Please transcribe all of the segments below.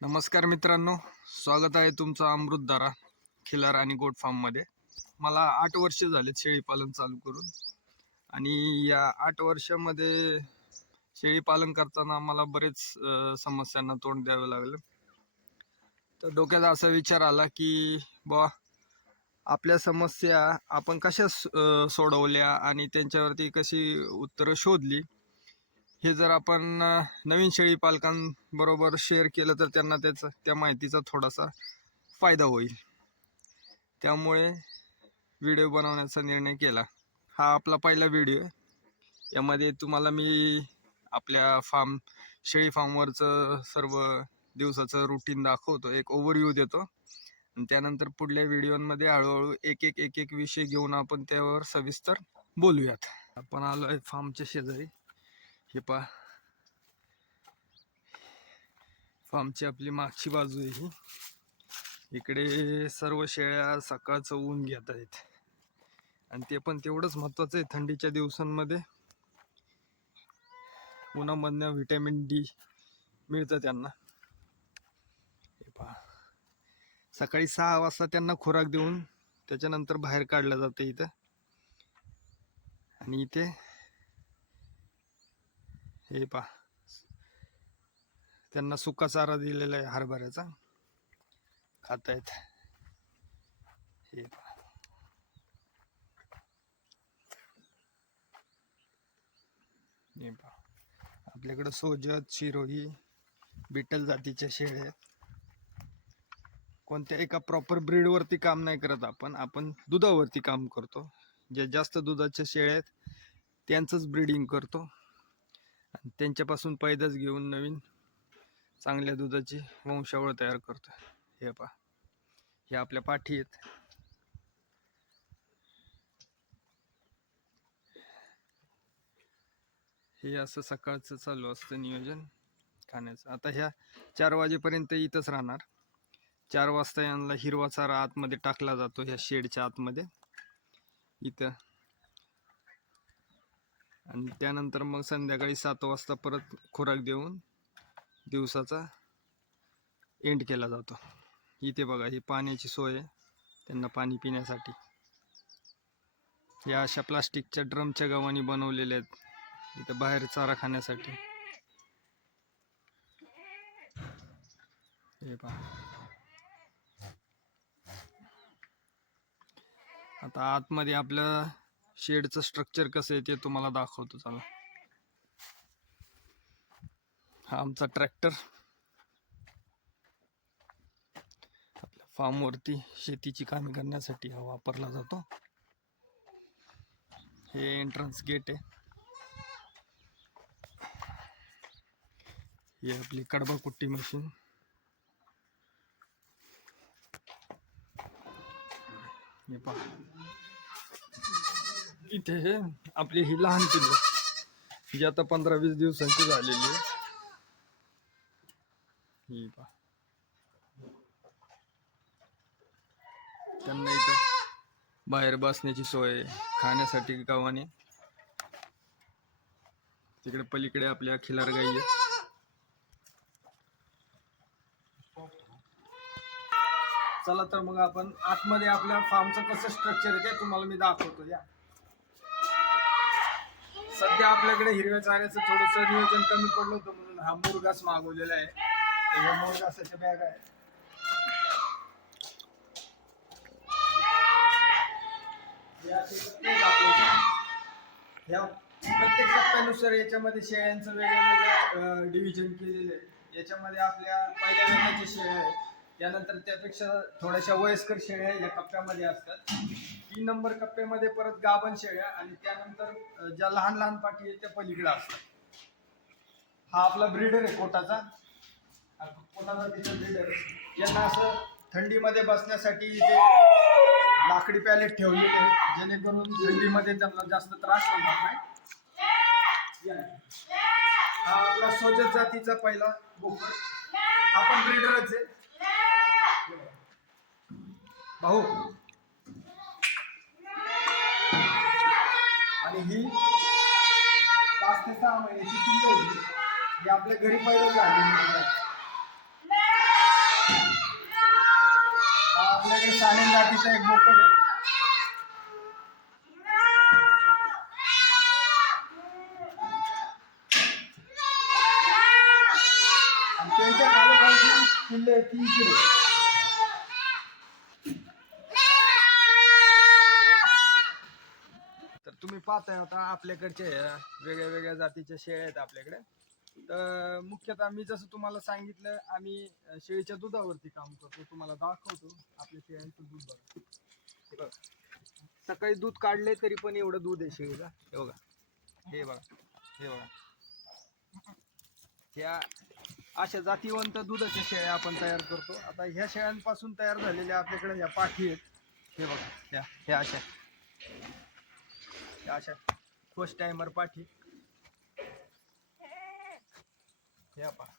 नमस्कार मित्रांनो, स्वागत आहे तुमचं अमृतधारा खिलार आणि गोट फार्ममध्ये. मला 8 वर्ष झालेत शेळीपालन चालू करून आणि या 8 वर्षामध्ये शेळीपालन करताना मला बरेच समस्यांना तोंड द्यावं लागलं. तर डोक्यात असा विचार आला की आपल्या समस्या आपण कशा सोडवल्या आणि त्यांच्यावरती कशी उत्तरं शोधली हे जर आपण नवीन शेळी पालकांबरोबर शेअर केलं तर त्यांना त्या माहितीचा थोडासा फायदा होईल. त्यामुळे व्हिडिओ बनवण्याचा निर्णय केला. हा आपला पहिला व्हिडिओ आहे. यामध्ये तुम्हाला मी आपल्या शेळी फार्मवरचं सर्व दिवसाचं रुटीन दाखवतो, एक ओव्हरव्ह्यू देतो आणि त्यानंतर पुढल्या व्हिडिओमध्ये हळूहळू एक एक विषय घेऊन आपण त्यावर सविस्तर बोलूयात. आपण आलो आहे फार्मच्या शेजारी. हे पहा, फार्मची आपली मागची बाजू आहे ही. इकडे सर्व शेळ्या सकाळचं ऊन घेत आहेत आणि ते पण तेवढंच महत्त्वाचं आहे. थंडीच्या दिवसांमध्ये उन्हामधनं व्हिटॅमिन डी मिळतं त्यांना. हे पहा, सकाळी 6 वाजता त्यांना खुराक देऊन त्याच्यानंतर बाहेर काढलं जातं इथं. आणि इथे हे पहा, त्यांना सुका चारा दिलेला आहे हरभऱ्याचा, खातायत. हे पहा, हे पहा, आपल्याकडं सोजत, शिरोही, बिटल जातीच्या शेळ्या आहेत. कोणत्या एका प्रॉपर ब्रीडवरती काम नाही करत आपण दुधावरती काम करतो. जे जास्त दुधाच्या शेळ्या आहेत त्यांचंच ब्रीडिंग करतो आणि त्यांच्यापासून पैदास घेऊन नवीन चांगल्या दुधाची वंशावळ तयार करतो. हे पहा, हे आपल्या पाठी आहेत. हे असं सकाळचं चालू असतं नियोजन खाण्याचं. आता ह्या 4 वाजेपर्यंत इथंच राहणार. 4 वाजता यांना हिरवा चारा आतमध्ये टाकला जातो, ह्या शेडच्या आतमध्ये इथं. आणि त्यानंतर मग संध्याकाळी 7 वाजता परत खुराक देऊन दिवसाचा एंड केला जातो. इथे बघा, ही पाण्याची सोय आहे त्यांना पाणी पिण्यासाठी. या अशा प्लास्टिकच्या ड्रमच्या गव्हाणी बनवलेल्या आहेत इथं बाहेर चारा खाण्यासाठी. हे पहा, आता आतमध्ये आपलं शेडचं स्ट्रक्चर कसं आहे ते तुम्हाला दाखवतो. चला, हा आमचा ट्रॅक्टर आपल्या फार्मवरती शेतीची कामे करण्यासाठी हा वापरला जातो. हे एंट्रन्स गेट आहे. ही आपली कडबा कुट्टी मशीन. हे पहा, इथे हे आपली ही लहान पिल्लं जी आता 15-20 दिवसांची झालेली आहे. ही पहा, त्यांना इथं बाहेर बसण्याची सोय, खाण्यासाठी गावाने. तिकडे पलीकडे आपल्या खिलार गाई आहे. चला तर मग आपण आतमध्ये आपल्या फार्मचं कसं स्ट्रक्चर आहे ते तुम्हाला मी दाखवतो. या सध्या आपल्याकडे हिरव्या चाऱ्याचं थोडंसं नियोजन कमी पडलं होतं म्हणून हा मुरघास मागवलेला आहे. त्याच्या मुरघासाच्या बॅग आहे. प्रत्येक टप्प्यानुसार याच्यामध्ये शेळ्यांचं वेगवेगळं डिव्हिजन केलेलं आहे. याच्यामध्ये आपल्या पहिल्या महिन्याच्या शेळ्या आहेत, त्यानंतर त्यापेक्षा थोड्याशा वयस्कर शेळ्या या कप्प्यामध्ये असतात. 3 नंबर कप्प्यामध्ये परत गाभण शेळ्या आणि त्यानंतर ज्या लहान लहान पाठी आहेत त्या पलीकडे असतात. हा आपला ब्रीडर आहे कोटाचा. तिचा ब्रीडर. यांना असं थंडीमध्ये बसण्यासाठी इथे लाकडी पॅलेट ठेवलेले आहेत जेणेकरून थंडीमध्ये त्यांना जास्त त्रास होणार नाही. हा आपला सोजत जातीचा पहिला बोकड. हा पण ब्रीडरच आहे भाऊ. आणि ही 5 ते 6 महिन्याची पिल्लं होती, ही आपल्या घरी पैदा झाली. जातीचा एक बोकड आहे. आणि त्यांच्या खालोखालची पिल्ले आहेत ती इकडे. तर तुम्ही पाहताय आता आपल्याकडचे वेगळ्या वेगळ्या जातीच्या शेळ्या आहेत आपल्याकडे. तर मुख्यतः मी जसं तुम्हाला सांगितलं, आम्ही शेळीच्या दुधावरती काम करतो. तुम्हाला दाखवतो आपल्या शेळ्यांचं दूध. बघा हे बघा, सकाळी दूध काढले तरी पण एवढं दूध आहे शेळीला. हे बघा, हे बघा, हे बघा. ह्या अशा जातीवंत दुधाच्या शेळ्या आपण तयार करतो. आता ह्या शेळ्यांपासून तयार झालेल्या आपल्याकडे ह्या पाठी आहेत. हे बघा, ह्या अशा फर्स्ट टाइमर पाठी. ह्या पहा,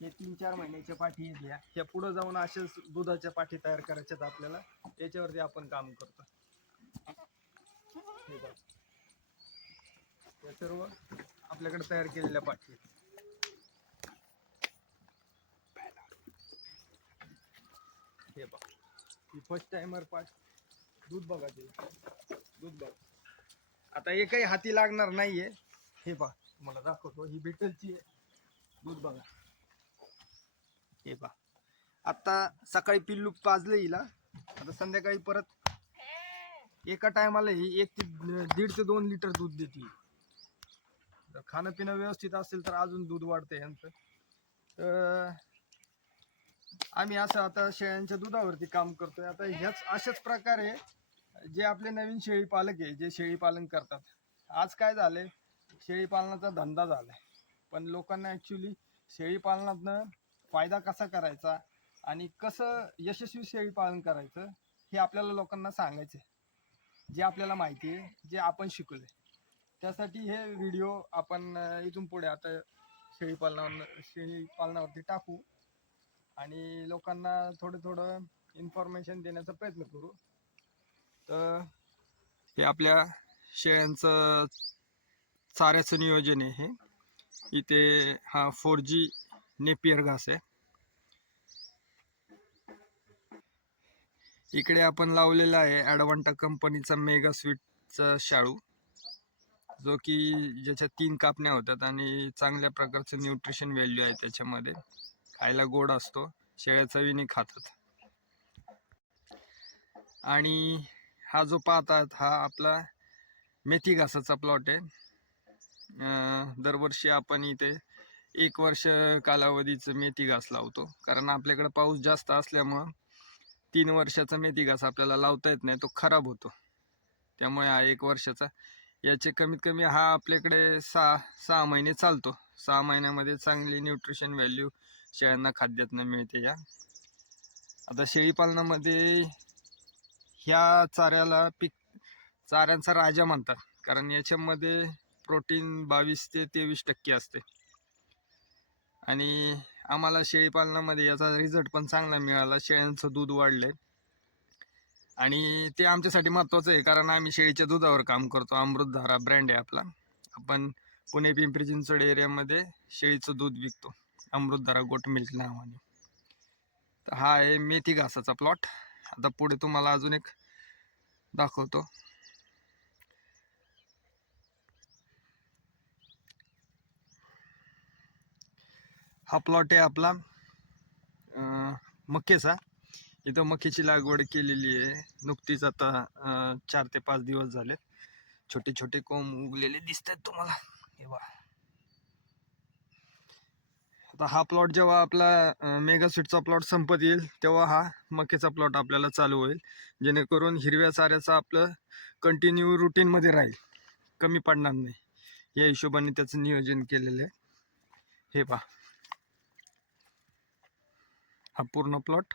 हे 3-4 महिन्याच्या पाठी आहेत. ह्या पुढे जाऊन अशाच दुधाच्या पाठी तयार करायच्यात आपल्याला. याच्यावरती आपण काम करतो. हे बघा, या सर्व आपल्याकडे तयार केलेल्या पाठी आहेत. हे बघा, ही फर्स्ट टाइमर पाठ. दूध बघा, ते दूध बघा. आता हे काही हाती लागणार नाहीये. हे पहा, तुम्हाला दाखवतो. ही बिटलची आहे. दूध बघा, हे पहा. आता सकाळी पिल्लू पाजलं हिला. आता संध्याकाळी परत एका टायमाला ही 1 ते 1.5 ते 2 लिटर दूध देते. जर खाणं पिणं व्यवस्थित असेल तर अजून दूध वाढतं यांचं. तर आम्ही असं आता शेळ्यांच्या दुधावरती काम करतोय. आता ह्याच अशाच प्रकारे जे आपले नवीन शेळी पालक आहे, जे शेळी पालन करतात, आज काय झालंय, शेळी पालनाचा धंदा झालाय. पण लोकांना ॲक्च्युली शेळी पालनातनं फायदा कसा करायचा आणि कसं यशस्वी शेळी पालन करायचं हे आपल्याला लोकांना सांगायचं आहे. जे आपल्याला माहिती आहे, जे आपण शिकलोय, त्यासाठी हे व्हिडिओ आपण इथून पुढे आता शेळी पालनावरती टाकू आणि लोकांना थोडं इन्फॉर्मेशन देण्याचा प्रयत्न करू. तर हे आपल्या शेळ्यांचं चाऱ्याचं नियोजन आहे. हे इथे हा 4G नेपियर घास आहे. इकडे आपण लावलेला आहे ॲडवांटा कंपनीचा मेगा स्वीटचा शाळू, जो की ज्याच्या 3 कापण्या होतात आणि चांगल्या प्रकारचं न्यूट्रिशन व्हॅल्यू आहे त्याच्यामध्ये. खायला गोड असतो, शेळ्या चवीने खातात. आणि हा जो पाहतात हा आपला मेथी घासाचा प्लॉट आहे. दरवर्षी आपण इथे 1 वर्ष कालावधीचं मेथी घास लावतो, कारण आपल्याकडे पाऊस जास्त असल्यामुळं 3 वर्षाचा मेथी घास आपल्याला लावता येत नाही, तो खराब होतो. त्यामुळे हा 1 वर्षाचा, याचे कमीत कमी हा आपल्याकडे 6 महिने चालतो. 6 महिन्यामध्ये चांगली न्यूट्रिशन व्हॅल्यू शेळ्यांना खाद्यातनं मिळते. या आता शेळीपालनामध्ये ह्या चाऱ्याला चाऱ्यांचा राजा म्हणतात, कारण याच्यामध्ये प्रोटीन 22 ते 23% असते. आणि आम्हाला शेळीपालनामध्ये याचा रिझल्ट पण चांगला मिळाला. शेळ्यांचं दूध वाढलंय आणि ते आमच्यासाठी महत्त्वाचं आहे, कारण आम्ही शेळीच्या दुधावर काम करतो. अमृतधारा ब्रँड आहे आपला. आपण पुणे पिंपरी चिंचवड एरियामध्ये शेळीचं दूध विकतो, अमृतधारा गोट मिल्क नावाने. तर हा आहे मेथी घासाचा प्लॉट. आता पुढे तुम्हाला अजून एक दाखवतो. हा प्लॉट आहे आपला मक्याचा. इथं मक्याची लागवड केलेली आहे नुकतीच. आता 4 ते 5 दिवस झाले. छोटे छोटे कोंब उगलेले दिसत आहेत तुम्हाला, हे बघा. आता हा प्लॉट जेव्हा आपला मेगा स्वीटचा प्लॉट संपत येईल तेव्हा हा मक्याचा प्लॉट आपल्याला चालू होईल, जेणेकरून हिरव्या चाऱ्याचं आपलं कंटिन्यू रुटीनमध्ये राहील, कमी पडणार नाही. या हिशोबाने त्याचं नियोजन केलेलं आहे. हे पहा, हा पूर्ण प्लॉट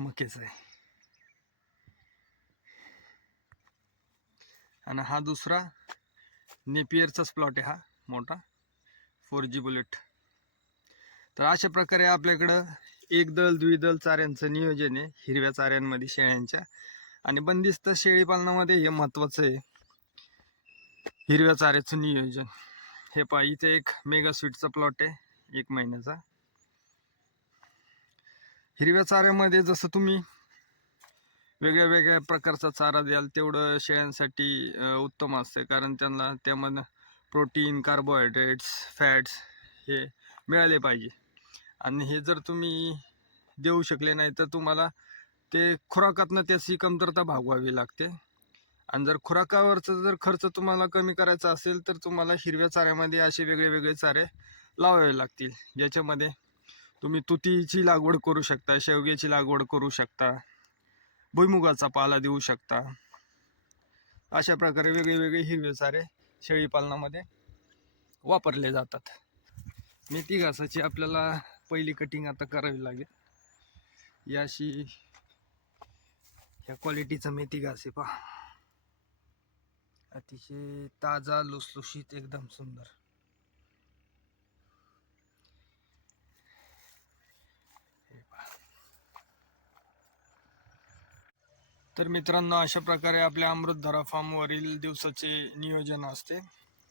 मक्याचा आहे. आणि हा दुसरा नेपियरचाच प्लॉट आहे, हा मोठा 4G बुलेट. तर अशा प्रकारे आपल्याकडं एकदल द्विदल चाऱ्यांचं नियोजन आहे हिरव्या चाऱ्यांमध्ये शेळ्यांच्या. आणि बंदिस्त शेळी पालनामध्ये हे महत्त्वाचं आहे, हिरव्या चाऱ्याचं नियोजन. हे पहा, इथे एक मेगा स्वीटचा प्लॉट आहे 1 महिन्याचा. हिरव्या चाऱ्यामध्ये जसं तुम्ही वेगळ्या वेगळ्या प्रकारचा चारा द्याल तेवढं शेळ्यांसाठी उत्तम असते, कारण त्यांना त्यामध्ये प्रोटीन, कार्बोहायड्रेट्स, फॅट्स हे मिळाले पाहिजे. आणि हे जर तुम्ही देऊ शकले नाही तर तुम्हाला ते खुराकातनं त्याची कमतरता भागवावी लागते. आणि जर खुराकावरचा जर खर्च तुम्हाला कमी करायचा असेल तर तुम्हाला हिरव्या चाऱ्यामध्ये असे वेगळे वेगळे चारे लावावे लागतील, ज्याच्यामध्ये तुम्ही तुतीची लागवड करू शकता, शेवग्याची लागवड करू शकता, भुईमुगाचा पाला देऊ शकता. अशा प्रकारे वेगळे वेगळे हिरवे चारे शेळीपालनामध्ये वापरले जातात. मेथी घासाची आपल्याला पहिली कटिंग आता करावी लागेल. याशी ह्या क्वालिटीचा मेथी घास आहे पहा, अतिशय ताजा, लुसलुशीत, एकदम सुंदर. तर मित्रांनो, अशा प्रकारे आपल्या अमृतधारा फार्मवरील दिवसाचे नियोजन असते.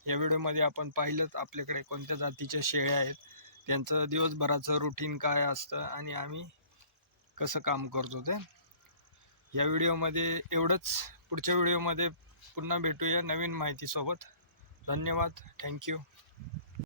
या व्हिडिओमध्ये आपण पाहिलं आपल्याकडे कोणत्या जातीच्या शेळ्या आहेत, त्यांचं दिवसभराचं रुटीन काय असतं आणि आम्ही कसं काम करतो ते. या व्हिडिओमध्ये एवढंच. पुढच्या व्हिडिओमध्ये पुन्हा भेटूया नवीन माहितीसोबत. धन्यवाद. थँक्यू.